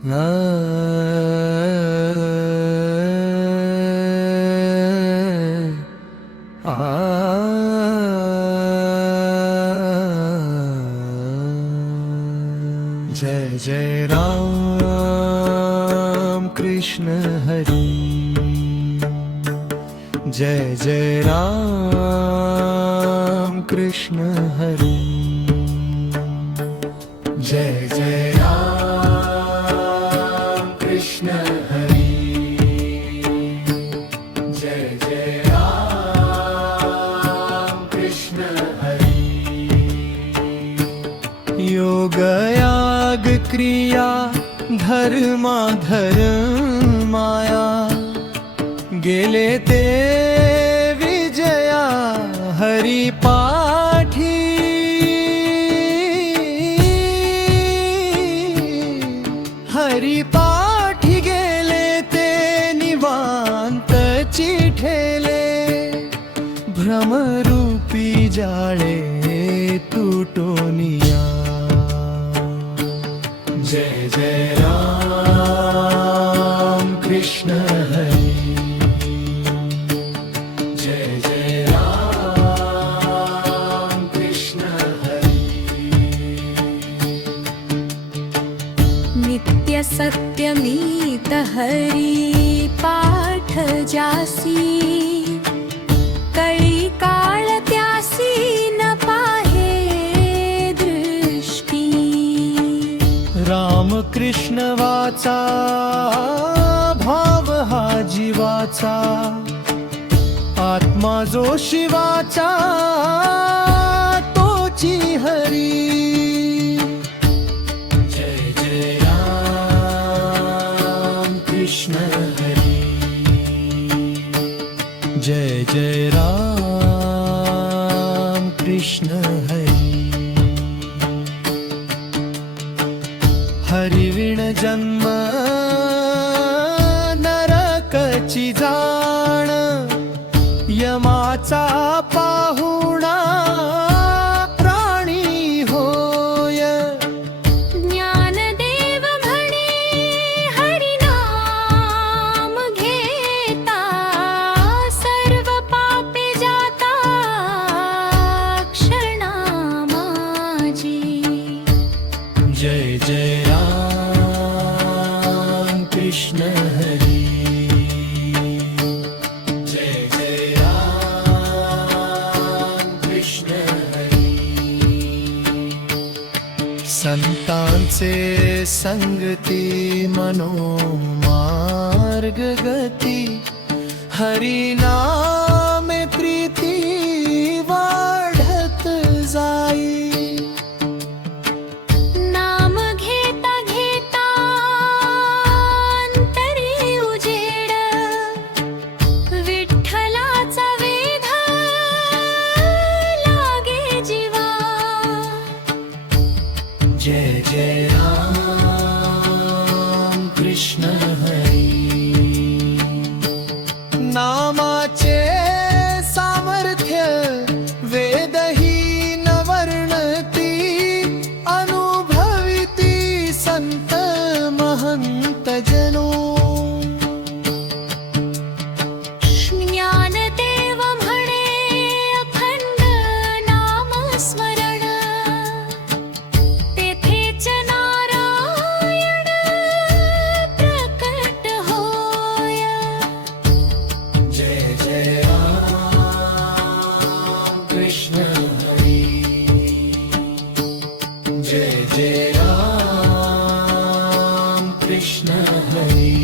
जय जय राम कृष्ण हरी, जय जय राम कृष्ण हरी, जय जय राम कृष्ण हरी, जय जय राम कृष्ण हरी। योग याग क्रिया धर्मा धर्माया गेले ते विजया हरी पाठी, हरी पाठी गेले ते निवांत चिठेले, भ्रमरूपी जाळे तुटोनिया। जय जय राम कृष्ण हरी, जय जय राम कृष्ण हरी। नित्य सत्यमीत हरी पाठ जासी, कळी काळ त्यासी न पाहे दृष्टी। राम कृष्ण वाचा भाव हा जीवाचा, आत्मा जो शिवाचा तोची हरी। जय जय राम कृष्ण हरी, जय जय राम कृष्ण हरी। हरिविण जन्म नरकची जाण, यमाचा पाहुणा प्राणी होय। ज्ञानदेव म्हणे हरिनाम घेता, सर्व पापे जाता क्षणामाजी। जय जय राम कृष्ण हरी, जय जय राम कृष्ण हरी। संतांचे संगती मनोमार्ग गती, हरिनामे प्रीती वाढत जाई। नाम घेता घेता अंतरी उजेड, विठ्ठलाचा वेध लागे जीवा। जय जय राम कृष्ण हरी, नामाचे सामर्थ्य वेदहीन वर्णती, अनुभविती संत महंत जनो। ज्ञानदेव म्हणे अखंड नामस्मरण, तेथेच नारायण प्रकट होय। जय जय राम कृष्ण हरी, जय जय राम कृष्ण हरी।